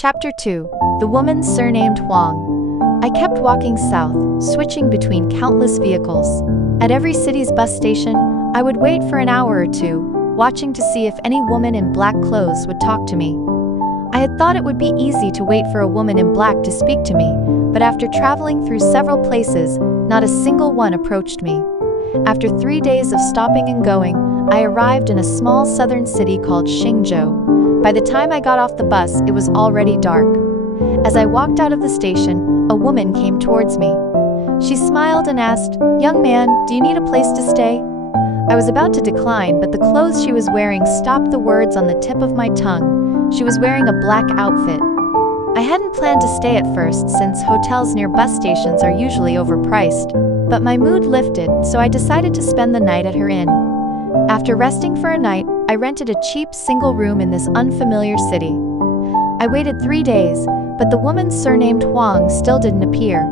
Chapter 2. The woman surnamed Huang. I kept walking south, switching between countless vehicles. At every city's bus station, I would wait for an hour or two, watching to see if any woman in black clothes would talk to me. I had thought it would be easy to wait for a woman in black to speak to me, but after traveling through several places, not a single one approached me. After 3 days of stopping and going, I arrived in a small southern city called Xingzhou. By the time I got off the bus, it was already dark. As I walked out of the station, a woman came towards me. She smiled and asked, "Young man, do you need a place to stay?" I was about to decline, but the clothes she was wearing stopped the words on the tip of my tongue. She was wearing a black outfit. I hadn't planned to stay at first, since hotels near bus stations are usually overpriced. But my mood lifted, so I decided to spend the night at her inn. After resting for a night, I rented a cheap single room in this unfamiliar city. I waited 3 days, but the woman surnamed Huang still didn't appear.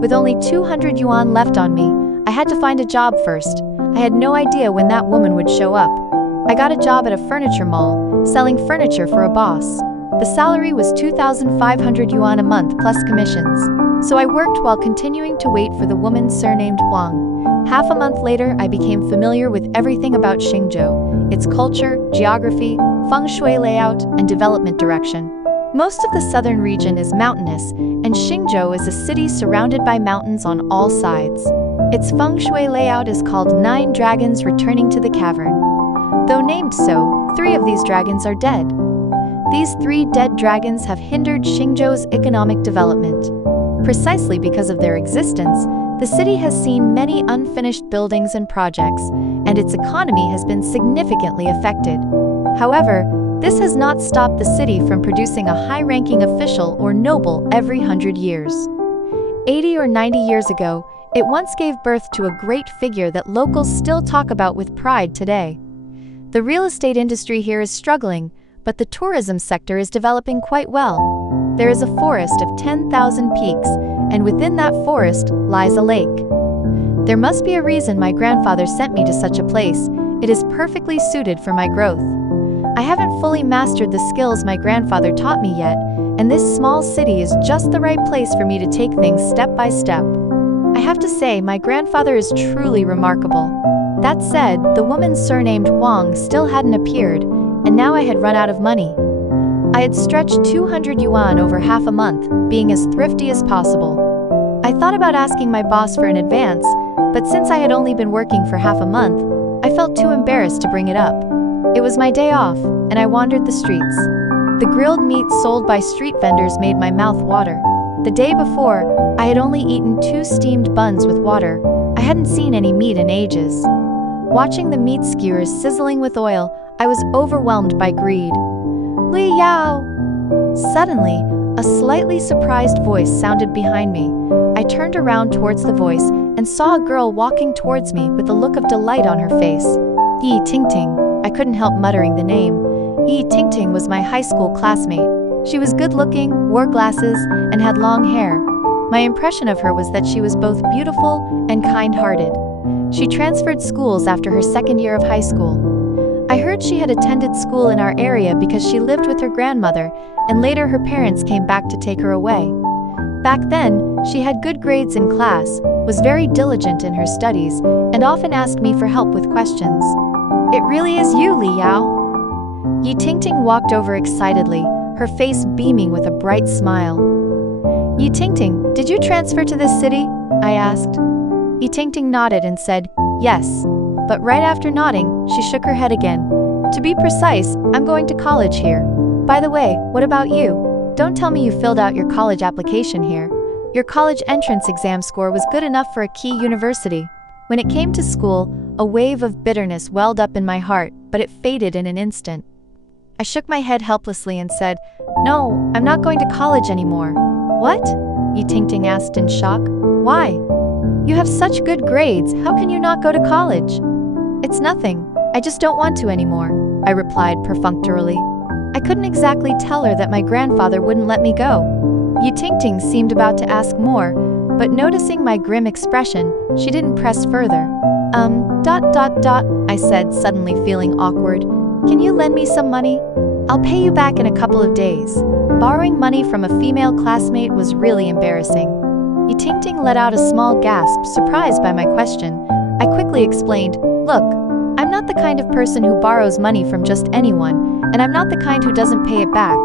With only 200 yuan left on me, I had to find a job first. I had no idea when that woman would show up. I got a job at a furniture mall, selling furniture for a boss. The salary was 2,500 yuan a month plus commissions. So I worked while continuing to wait for the woman surnamed Huang. Half a month later, I became familiar with everything about Xingzhou, its culture, geography, feng shui layout, and development direction. Most of the southern region is mountainous, and Xingzhou is a city surrounded by mountains on all sides. Its feng shui layout is called 9 dragons returning to the cavern. Though named so, 3 of these dragons are dead. These 3 dead dragons have hindered Xingzhou's economic development. Precisely because of their existence, the city has seen many unfinished buildings and projects, and its economy has been significantly affected. However, this has not stopped the city from producing a high-ranking official or noble every 100 years. 80 or 90 years ago, it once gave birth to a great figure that locals still talk about with pride today. The real estate industry here is struggling, but the tourism sector is developing quite well. There is a forest of 10,000 peaks, and within that forest lies a lake. There must be a reason my grandfather sent me to such a place. It is perfectly suited for my growth. I haven't fully mastered the skills my grandfather taught me yet, and this small city is just the right place for me to take things step by step. I have to say, my grandfather is truly remarkable. That said, the woman surnamed Huang still hadn't appeared, and now I had run out of money. I had stretched 200 yuan over half a month, being as thrifty as possible. I thought about asking my boss for an advance, but since I had only been working for half a month, I felt too embarrassed to bring it up. It was my day off, and I wandered the streets. The grilled meat sold by street vendors made my mouth water. The day before, I had only eaten 2 steamed buns with water. I hadn't seen any meat in ages. Watching the meat skewers sizzling with oil, I was overwhelmed by greed. "Li Yao!" Suddenly, a slightly surprised voice sounded behind me. I turned around towards the voice and saw a girl walking towards me with a look of delight on her face. Yi Tingting. I couldn't help muttering the name. Yi Tingting was my high school classmate. She was good-looking, wore glasses, and had long hair. My impression of her was that she was both beautiful and kind-hearted. She transferred schools after her 2nd year of high school. I heard she had attended school in our area because she lived with her grandmother, and later her parents came back to take her away. Back then, she had good grades in class, was very diligent in her studies, and often asked me for help with questions. "It really is you, Li Yao." Yi Tingting walked over excitedly, her face beaming with a bright smile. "Yi Tingting, did you transfer to this city?" I asked. Yi Tingting nodded and said, "Yes." But right after nodding, she shook her head again. "To be precise, I'm going to college here. By the way, what about you? Don't tell me you filled out your college application here. Your college entrance exam score was good enough for a key university." When it came to school, a wave of bitterness welled up in my heart, but it faded in an instant. I shook my head helplessly and said, "No, I'm not going to college anymore." "What?" Yi Tingting asked in shock. "Why? You have such good grades, how can you not go to college?" "It's nothing, I just don't want to anymore," I replied perfunctorily. I couldn't exactly tell her that my grandfather wouldn't let me go. Yi Tingting seemed about to ask more, but noticing my grim expression, she didn't press further. I said, suddenly feeling awkward. "Can you lend me some money?" I'll pay you back in a couple of days. Borrowing money from a female classmate was really embarrassing. Yi Tingting let out a small gasp, surprised by my question. I quickly explained, look, I'm not the kind of person who borrows money from just anyone, and I'm not the kind who doesn't pay it back.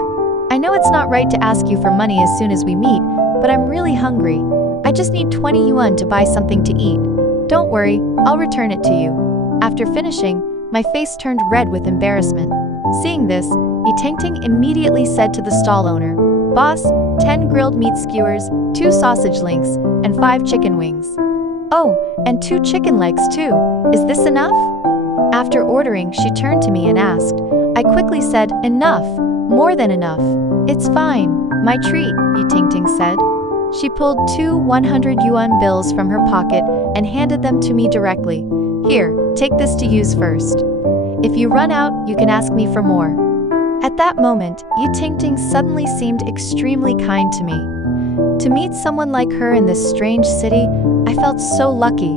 I know it's not right to ask you for money as soon as we meet, but I'm really hungry. I just need 20 yuan to buy something to eat. Don't worry, I'll return it to you. After finishing, my face turned red with embarrassment. Seeing this, Yi Tingting immediately said to the stall owner, Boss, 10 grilled meat skewers, 2 sausage links, and 5 chicken wings. Oh, and 2 chicken legs too. Is this enough? After ordering, she turned to me and asked. I quickly said, enough, more than enough. It's fine, my treat, Yi Tingting said. She pulled 2 100 yuan bills from her pocket and handed them to me directly. Here, take this to use first. If you run out, you can ask me for more. At that moment, Yi Tingting suddenly seemed extremely kind to me. To meet someone like her in this strange city, I felt so lucky.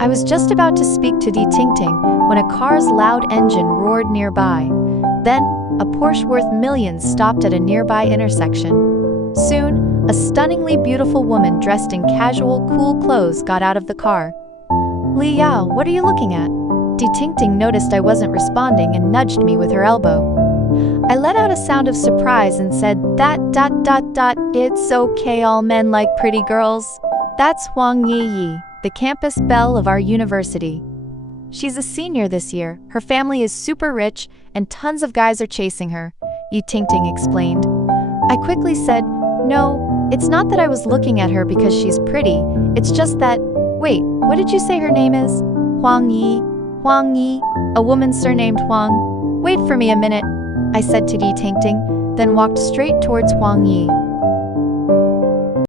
I was just about to speak to Yi Tingting when a car's loud engine roared nearby. Then, a Porsche worth millions stopped at a nearby intersection. Soon, a stunningly beautiful woman dressed in casual, cool clothes got out of the car. Li Yao, what are you looking at? Yi Tingting noticed I wasn't responding and nudged me with her elbow. I let out a sound of surprise and said, It's okay, all men like pretty girls. That's Huang Yi, the campus belle of our university. She's a senior this year, her family is super rich, and tons of guys are chasing her, Yi Tingting explained. I quickly said, no, it's not that I was looking at her because she's pretty, it's just that, wait, what did you say her name is? Huang Yi, a woman surnamed Huang. Wait for me a minute, I said to Yi Tingting, then walked straight towards Huang Yi.